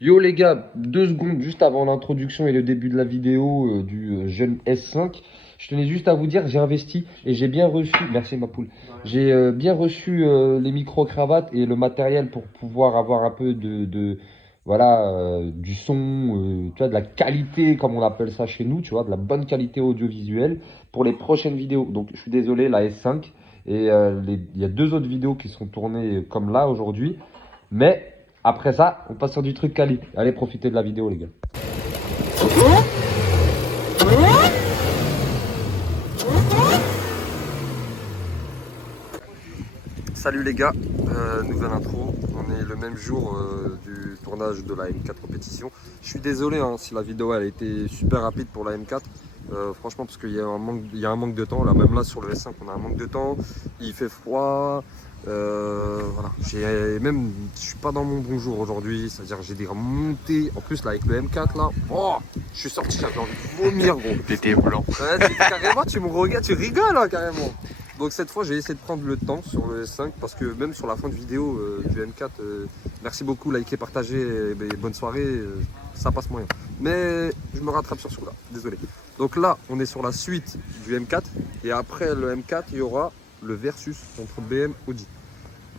Yo les gars, 2 secondes juste avant l'introduction et le début de la vidéo du jeune S5. Je tenais juste à vous dire, j'ai investi et j'ai bien reçu, merci ma poule, j'ai bien reçu les micro-cravates et le matériel pour pouvoir avoir un peu voilà, du son, tu vois, de la qualité comme on appelle ça chez nous, tu vois, de la bonne qualité audiovisuelle pour les prochaines vidéos. Donc je suis désolé, la S5 et il y a 2 autres vidéos qui sont tournées comme là aujourd'hui. Mais après ça, on passe sur du truc quali. Allez, profitez de la vidéo, les gars. Salut les gars, nouvelle intro. On est le même jour du tournage de la M4 compétition. Je suis désolé hein, si la vidéo elle a été super rapide pour la M4. Franchement, parce qu'il y a un manque de temps. Là, même là sur le S5, on a un manque de temps. Il fait froid. Voilà. Je suis pas dans mon bon jour aujourd'hui. C'est-à-dire j'ai des remontées. En plus là avec le M4 là, oh, je suis sorti, j'avais envie de vomir gros. T'étais blanc. Ouais, carrément, tu me regardes, tu rigoles hein, carrément. Donc cette fois j'ai essayé de prendre le temps sur le S5 parce que même sur la fin de vidéo du M4, merci beaucoup, likez, partagez et bonne soirée, ça passe moyen. Mais je me rattrape sur celui-là, désolé. Donc là on est sur la suite du M4 et après le M4 il y aura le versus entre BM Audi.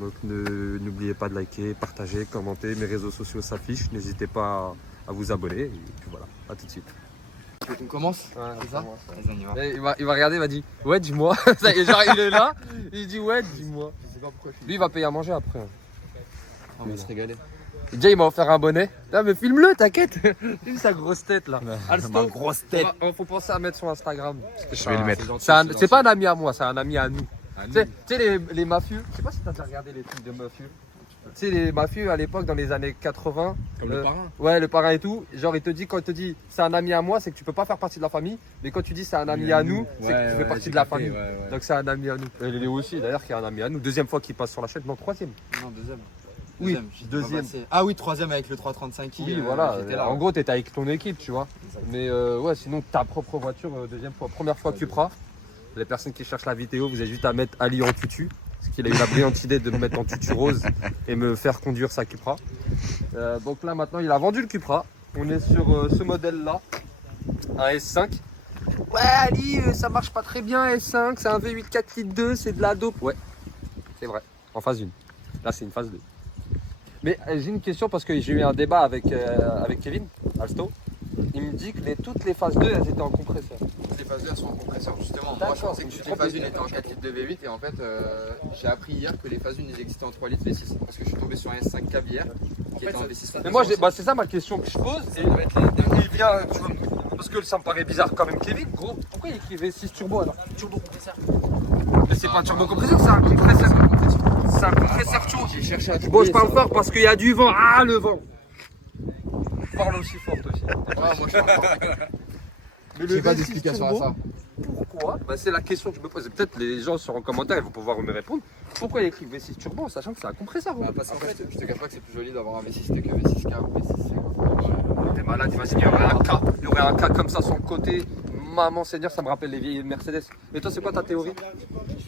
Donc n'oubliez pas de liker, partager, commenter, mes réseaux sociaux s'affichent, n'hésitez pas à vous abonner et puis voilà, à tout de suite. On commence? Ouais, c'est ça? Vas-y, on y va. Il va regarder, il va dire ouais dis-moi. Ça y est, genre il est là, il dit ouais dis-moi. Je sais pas pourquoi je suis. Lui il va payer à manger après. On va se régaler. Et déjà il m'a offert un bonnet. Non mais filme-le, t'inquiète. Filme sa grosse tête là. Alsto, Ma grosse tête. faut penser à mettre sur Instagram. Je vais le mettre. C'est pas un ami à moi, c'est un ami à nous. À Tu sais les mafieux, je sais pas si t'as déjà regardé les trucs de mafieux. Tu sais les mafieux à l'époque dans les années 80. Comme le parrain. Ouais, le parrain et tout. Genre quand il te dit c'est un ami à moi, c'est que tu peux pas faire partie de la famille. Mais quand tu dis c'est un ami à nous, c'est que tu fais partie de la famille. Donc c'est un ami à nous. Et Léo aussi d'ailleurs qui est un ami à nous. Deuxième fois qu'il passe sur la chaîne, non troisième. Non, deuxième. Oui, J'ai deuxième. Ah oui, troisième avec le 335 i. Oui, voilà. J'étais là. En gros, t'étais avec ton équipe, tu vois. Mais ouais, sinon ta propre voiture, deuxième fois, première fois Cupra. Les personnes qui cherchent la vidéo, vous avez juste à mettre Ali en tutu. Parce qu'il a eu la brillante idée de me mettre en tutu rose et me faire conduire sa Cupra. Donc là maintenant il a vendu le Cupra. On est sur ce modèle là, un S5. Ouais Ali, ça marche pas très bien S5, c'est un V8 4 litres 2, c'est de la dope. Ouais, c'est vrai, en phase 1. Là c'est une phase 2. Mais j'ai une question parce que j'ai eu un débat avec Kevin Alsto. Il me dit que toutes les phases 2 elles étaient en compresseur. Toutes les phases 2 elles sont en compresseur justement. Moi je pensais que toutes les phases 1 étaient en 4 litres de V8 et en fait j'ai appris hier que les phases 1 ils existaient en 3 litres V6 parce que je suis tombé sur un S5 cab hier qui était en V6. Mais moi c'est ça ma question que je pose et il vient tu vois, parce que ça me paraît bizarre quand même Kevin gros. Pourquoi il écrit V6 turbo alors? Turbo compresseur. Mais c'est pas un turbo compresseur, c'est un compresseur. C'est un compresseur turbo. J'ai cherché à Bon je parle fort parce qu'il y a du vent. Ah le vent. Parle aussi fort toi aussi. Ah, moi je parle fort. Mais J'ai pas d'explication à ça. Pourquoi? Bah, c'est la question que je me pose. Peut-être les gens sur en commentaire ils vont pouvoir me répondre. Pourquoi il écrit V6 turbo en sachant que c'est un compresseur? Bah, parce qu'en fait, je te cache pas que c'est plus joli d'avoir un V6 que V6K ou V6C. T'es malade, imagine, il y aurait un cas comme ça sur le côté. Maman Seigneur, ça me rappelle les vieilles Mercedes. Et toi, c'est quoi ta théorie?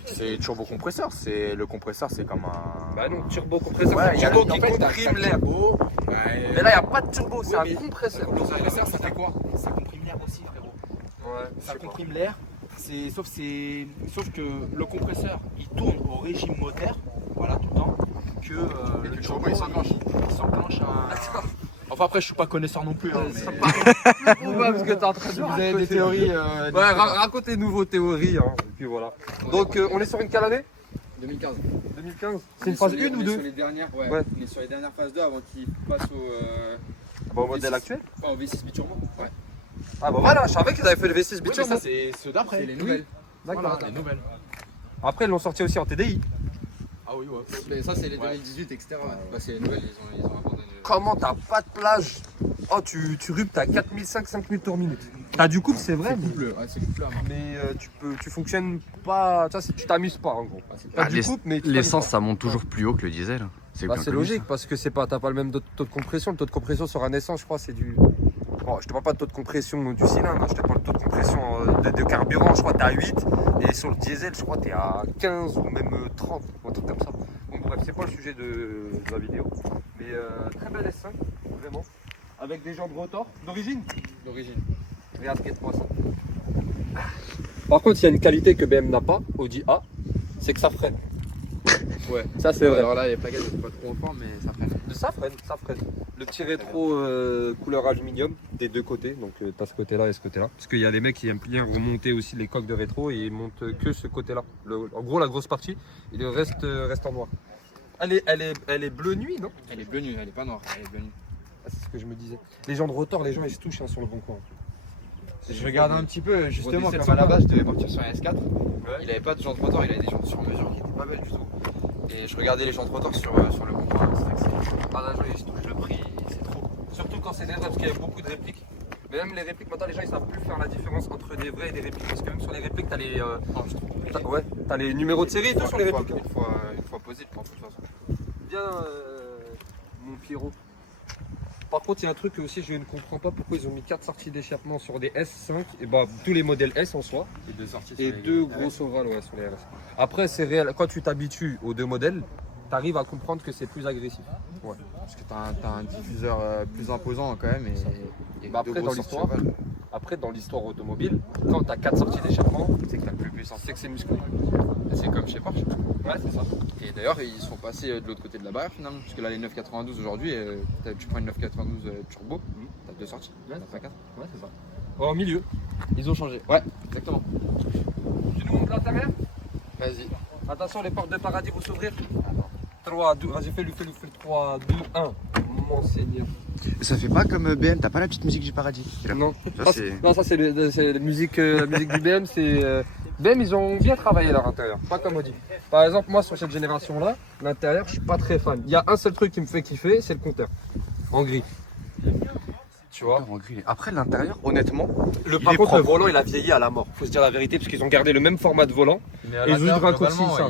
C'est turbo compresseur, le compresseur c'est comme un. Bah non, turbo compresseur, Ouais, c'est turbo qui comprime l'air. Mais là, il n'y a pas de turbo, c'est un compresseur. Le compresseur, ça fait quoi? Ça comprime l'air aussi, frérot. Ouais, Ça comprime l'air, sauf que le compresseur il tourne au régime moteur, voilà tout le temps, que le turbo il s'enclenche à... Enfin après je suis pas connaisseur non plus, hein, mais... parce que t'es en train de Vous avez des théories Ouais, racontez-nous vos théories. Hein. Et puis voilà. Donc, on est sur une quelle année? 2015. 2015. C'est une phase 1 ou 2? Sur les dernières, ouais. Ouais. On est sur les dernières phases 2 avant qu'il passe au Au modèle actuel? au V6 biturbo. Ouais. Ah bah voilà, je savais qu'ils avaient fait le V6 Oui, mais biturbo. ça c'est ceux d'après. C'est les nouvelles. D'accord. Voilà, les nouvelles. Après, ils l'ont sorti aussi en TDI. Ah oui, ouais. Mais ça c'est les 2018 etc. Bah, c'est les nouvelles, ils ont abandonné. Comment t'as pas de plage? Oh, tu rupes, t'as 4005-5000 tours minute. T'as du couple, c'est vrai, C'est couple là. mais tu fonctionnes pas. Tu vois, tu t'amuses pas en gros. T'as du couple, mais tu t'amuses L'essence pas. ça monte toujours plus haut que le diesel. C'est Bah, bien c'est connu, logique ça. parce que t'as pas le même taux de compression. Le taux de compression sur un essence, je crois, c'est du. Bon, je te parle pas de taux de compression du cylindre, hein, je te parle de taux de compression de carburant, je crois que t'es à 8 et sur le diesel, je crois que t'es à 15 ou même 30, ou un truc comme ça. Donc bref, c'est pas le sujet de la vidéo. Mais très belle S5, vraiment. avec des jantes rotor d'origine. D'origine. Regarde, regarde-moi ça. Par contre, il y a une qualité que BM n'a pas, Audi A, c'est que ça freine. Ouais. Ça, c'est vrai. Alors là, les plaquettes sont pas trop en forme, mais ça freine. Ça freine, ça freine. Le petit rétro couleur aluminium des deux côtés, donc t'as ce côté-là et ce côté-là. Parce qu'il y a des mecs qui aiment bien remonter aussi les coques de rétro et ils montent que ce côté-là. En gros, la grosse partie, et le reste reste en noir. Elle est bleu nuit, non? Elle est bleue nuit, elle est pas noire, elle est bleue nuit. Ah, c'est ce que je me disais. Les gens de rotor, les gens ils se touchent hein, sur le bon coin. Je regardais un petit peu, justement, Redescends comme à la pas. base, je devais partir sur un S4. Il avait pas de jantes rotor, il avait des jantes sur mesure qui étaient pas belles du tout. Et je regardais les jantes rotor sur le bon coin. C'est vrai que c'est. Ah, là, les gens ils se touchent le prix, c'est trop. Surtout quand c'est des vrais, parce qu'il y a beaucoup de répliques. Mais même les répliques, maintenant les gens ils savent plus faire la différence entre des vrais et des répliques. Parce que même sur les répliques, t'as les. Non, je trouve compliqué. Ouais, t'as les numéros de série et tout sur les répliques. Une fois posé, je pense, de toute façon. Bien, mon Pierrot. Par contre, il y a un truc que aussi je ne comprends pas pourquoi ils ont mis 4 sorties d'échappement sur des S5, et bah tous les modèles S en soi, Et deux sorties et sur les- 2 gros ovales ouais, sur les RS. Après, c'est réel, quand tu t'habitues aux deux modèles, tu arrives à comprendre que c'est plus agressif. Ouais. Parce que t'as un diffuseur plus imposant quand même. Et Bah deux après, grosses dans sorties l'histoire, ovales. Après, dans l'histoire automobile, quand tu as 4 sorties d'échappement, C'est que t'as le plus puissant. c'est que c'est musclé. Et c'est comme chez Porsche. Ouais, c'est ça. Et d'ailleurs, ils sont passés de l'autre côté de la barrière finalement. Parce que là, les 992 aujourd'hui, tu prends une 992 turbo, t'as deux sorties. Ouais, T'as pas quatre. Ouais, c'est ça. Au milieu. Ils ont changé. Ouais, exactement. Tu nous montres l'intérieur? Vas-y. Attention, les portes de paradis vont s'ouvrir. 3, 2, vas-y, fais-le 3, 2, 1. Mon Seigneur. Ça fait pas comme BM, t'as pas la petite musique du paradis. Non, Ça, c'est- non, ça c'est la musique du BM. BM, ils ont bien travaillé leur intérieur, pas comme Audi. Par exemple, moi sur cette génération-là, l'intérieur, je suis pas très fan. Il y a un seul truc qui me fait kiffer, c'est le compteur en gris. Tu vois. En gris. Après, l'intérieur, honnêtement, Par est contre, le propre. volant, il a vieilli à la mort. Faut se dire la vérité, parce qu'ils ont gardé le même format de volant. Mais à Et ils ont l'intérieur, raccourci globalement, ça.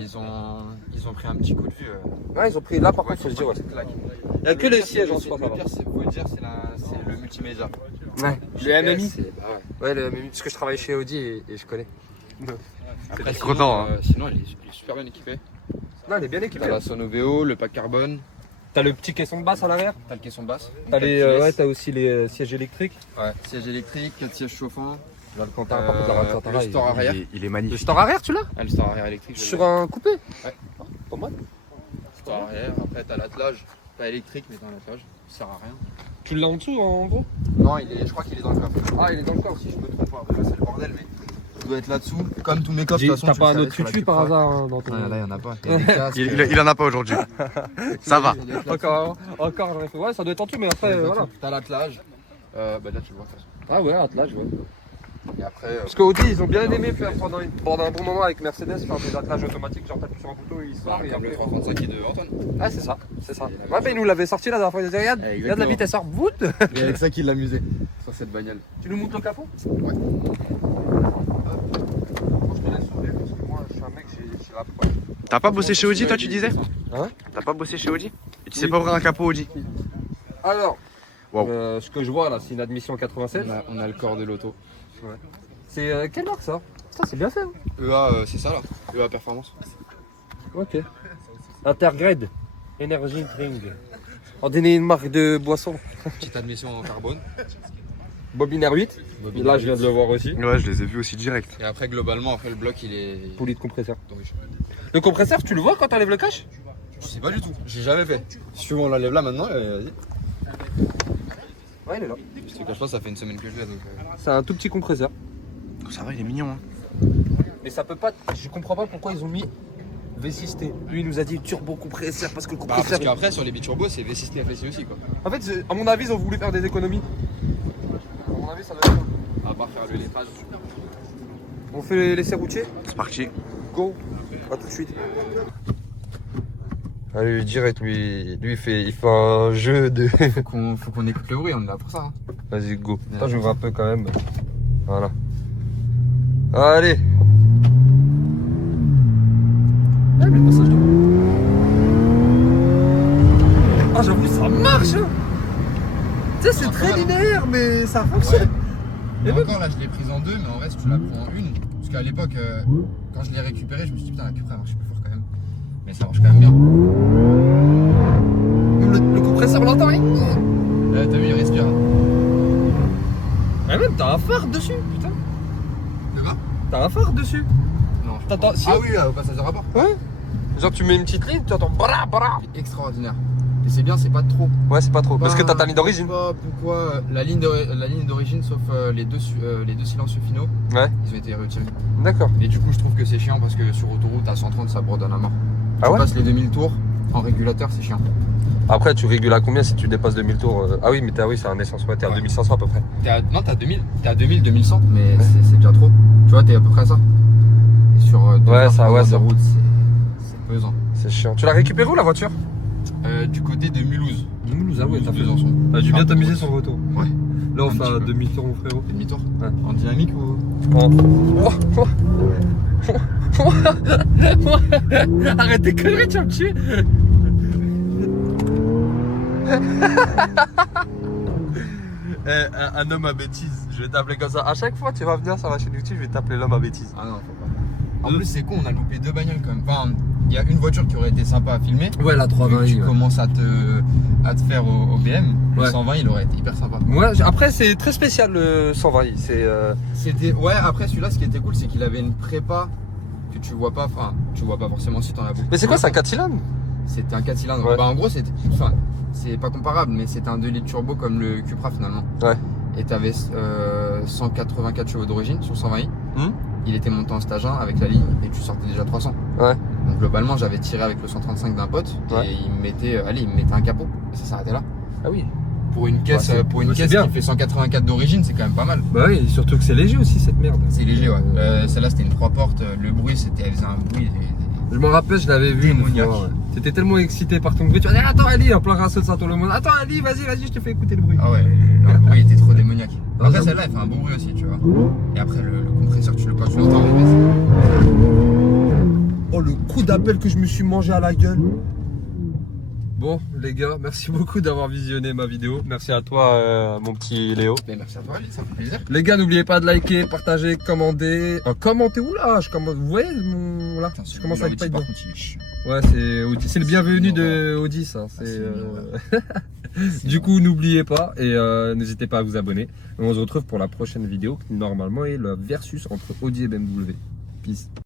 ils ont pris un petit coup de vue. Ouais, ils ont pris. Là, par contre, faut se dire, ouais. Il y a que les sièges en soi, ça Le va. pire, c'est, faut le dire, c'est le multimédia. Ouais. Le MMI. C'est- bah ouais. Ouais, le MMI, parce que je travaille chez Audi et je connais. Après, sinon, content, hein. Sinon, il est super bien équipé. Non, il est bien T'as équipé. la Sonoveo, le pack carbone, T'as le petit caisson de basse à l'arrière. t'as le caisson basse. T'as les, le ouais, t'as aussi les sièges électriques. Ouais, siège électrique, 4 sièges chauffants. Là, quand t'as par contre la Radiator, le store arrière. il est Le magnifique. store arrière, tu l'as? Ah, le store arrière électrique. je Sur l'ai. un coupé? Ouais. Pas mal. Store arrière, après t'as l'attelage. Pas électrique, mais dans l'attelage. Ça sert à rien. Tu l'as en dessous, en gros? Non, je crois qu'il est dans le coffre. Ah, il est dans le corps. Si je me trompe pas, déjà c'est le bordel, mais il doit être là-dessous. Comme tous mes coffres, de toute façon. T'as tu pas le un savais autre sur la tutu par Cupra. hasard hein, dans ton. Ah, là, il y en a pas. Il y a des casques. Il en a pas aujourd'hui. Ça va. doit être là-dessous. Encore, j'aurais fait. Ouais, ça doit être en tout, mais après, voilà. T'as l'attelage. Bah là, tu le vois de toute façon. Ah ouais, là, je vois. Et après, Parce qu'Audi, ils ont bien aimé faire pendant un bon moment avec Mercedes, faire des attelages automatiques, genre t'appuies sur un bouton et il sort. Et comme le après... 335 qui est de Antoine. Ah, c'est ça, c'est ça. Ouais, bah, il nous l'avait sorti la dernière fois, il nous disait, regarde, regarde la Exactement. vitesse sort, bout. Et avec ça qui l'amusait sur cette bagnole. Tu nous montres le capot? Ouais. Je te laisse ouvrir parce que moi, je suis un mec, j'ai la poêle. T'as pas bossé chez Audi, toi, tu disais? Hein? T'as pas bossé chez Audi? Et tu sais pas ouvrir un capot Audi? Alors, Wow. ce que je vois là, c'est une admission 87. On a le corps de l'auto. C'est quelle marque ça? Ça, c'est bien fait. Hein. EA, c'est ça là. EA Performance. Ok. Intergrade Energy Drink. On donnait une marque de boisson. Petite admission en carbone. Bobine R8. Là, je viens de le voir aussi. Ouais, je les ai vus aussi direct. Et après, globalement, après le bloc il est. Poulie de compresseur. d'origine. Le compresseur, tu le vois quand t'enlèves le cache? Je sais pas du tout. J'ai jamais fait. Si tu veux, on l'enlève là maintenant. Vas-y. Ouais, il est là. Je te cache pas, ça fait une semaine que je l'ai donc. C'est un tout petit compresseur. Ça va, il est mignon. Hein. Mais ça peut pas. Je comprends pas pourquoi ils ont mis V6T. Lui, il nous a dit turbo compresseur parce que le Bah, compresseur. parce qu'après, sur les biturbo, c'est V6 TFSI aussi quoi. En fait, à mon avis, ils ont voulu faire des économies. À mon avis, ça doit être ça. À part faire le lettrage. On fait l'essai routier. C'est parti. Go. À tout de suite. Allez, direct, lui il fait un jeu de. Faut qu'on écoute le bruit, on est là pour ça. Hein. Vas-y, go. Attends, j'ouvre un peu quand même. Voilà. Allez. Ah, mais le passage de. Ah, j'avoue, ça marche! Hein. Tu sais, c'est très linéaire, mais ça fonctionne. Et encore là, je l'ai prise en deux, mais en vrai, si tu la prends en une. Parce qu'à l'époque, quand je l'ai récupérée, je me suis dit putain, la Cupra marche plus fort quand même. Mais ça marche quand même bien. Même le compresseur, on l'entend, hein? Là, t'as vu, il respire. Ah même t'as un phare dessus, putain. De quoi? T'as un phare dessus. Non. T'entends si. Ah oui, au passage de rapport. Ouais. Genre tu mets une petite ligne, tu entends bra bra. Extraordinaire. Et c'est bien, c'est pas trop. Ouais c'est pas trop. Parce que t'as ta ligne d'origine. Pourquoi la ligne d'origine, sauf les deux silencieux finaux, Ouais. ils ont été retirés. D'accord. Et du coup, je trouve que c'est chiant parce que sur autoroute à 130, ça bredonne à mort. Ah Tu ouais. passes les 2000 tours en régulateur, c'est chiant. Après tu régules à combien si tu dépasses 2000 tours Ah oui mais oui c'est un essence, ouais t'es à Ouais. 2500 à peu près. Non, t'es à 2000, 2100, mais c'est déjà trop. Tu vois, t'es à peu près à ça. Et sur 2 Ouais, heures, ça, 3 ouais, heures de ça. route, c'est pesant. C'est chiant. Tu l'as récupéré où la voiture? Du côté de Mulhouse. Mulhouse, ah ouais, t'as fait. Besançon. T'as dû Ah, bien t'amuser sur le retour. Ouais. Là on Un fait petit un peu. demi-tour mon frérot. Demi-tour. Ouais. En dynamique ou. Arrête tes conneries, tu vas me tuer. Un homme à bêtises, je vais t'appeler comme ça. À chaque fois tu vas venir sur la chaîne YouTube, je vais t'appeler l'homme à bêtises. Ah non, faut pas. En plus, c'est con, on a loupé 2 bagnoles quand même. Enfin, il y a une voiture qui aurait été sympa à filmer. Ouais, la Vu que 320 tu commences à te faire au BM. Le Ouais. 120, il aurait été hyper sympa. Moi, après c'est très spécial le 120 i. C'était. Ouais, après celui-là, ce qui était cool, c'est qu'il avait une prépa que tu vois pas. Enfin, tu vois pas forcément si t'en as beaucoup. Mais c'est quoi, c'est un 4 cylindres? C'était un 4 cylindres. Ouais. Bah, en gros, c'était. Enfin, c'est pas comparable, mais c'était un 2 litres turbo comme le Cupra finalement. Ouais. Et t'avais 184 chevaux d'origine sur 120i. Il était monté en stage 1 avec la ligne et tu sortais déjà 300. Ouais. Donc globalement, j'avais tiré avec le 135 d'un pote Ouais. et il me mettait un capot et ça s'arrêtait là. Ah oui. Pour une caisse, c'est bien. qui fait 184 d'origine, c'est quand même pas mal. Bah oui, surtout que c'est léger aussi cette merde. C'est léger, ouais. Celle-là, c'était une 3 portes. Le bruit, elle faisait un bruit. Je me rappelle, je l'avais vu une Démoniaque. fois. Ouais. T'étais tellement excité par ton bruit. Tu vas dire, attends Ali, en plein raceau de Saint-Olo. Attends Ali, vas-y, je te fais écouter le bruit. Ah ouais, le bruit était trop démoniaque. Ah, Après, j'avoue. celle-là, elle fait un bon bruit aussi, tu vois. Et après, le compresseur, quand tu l'entends arriver, Oh, le coup d'appel que je me suis mangé à la gueule. Bon, les gars, merci beaucoup d'avoir visionné ma vidéo. Merci à toi, mon petit Léo. Mais merci à toi, Ali, ça fait plaisir. Les gars, n'oubliez pas de liker, partager, commander. Commentez, oula, vous voyez mon. Là, Putain, je commence à être pas par bien. contre, il est chiant. Ouais, c'est Audi. C'est le bienvenu une de Audi, ça. c'est une Du coup, n'oubliez pas et n'hésitez pas à vous abonner. On se retrouve pour la prochaine vidéo qui normalement est le versus entre Audi et BMW. Peace.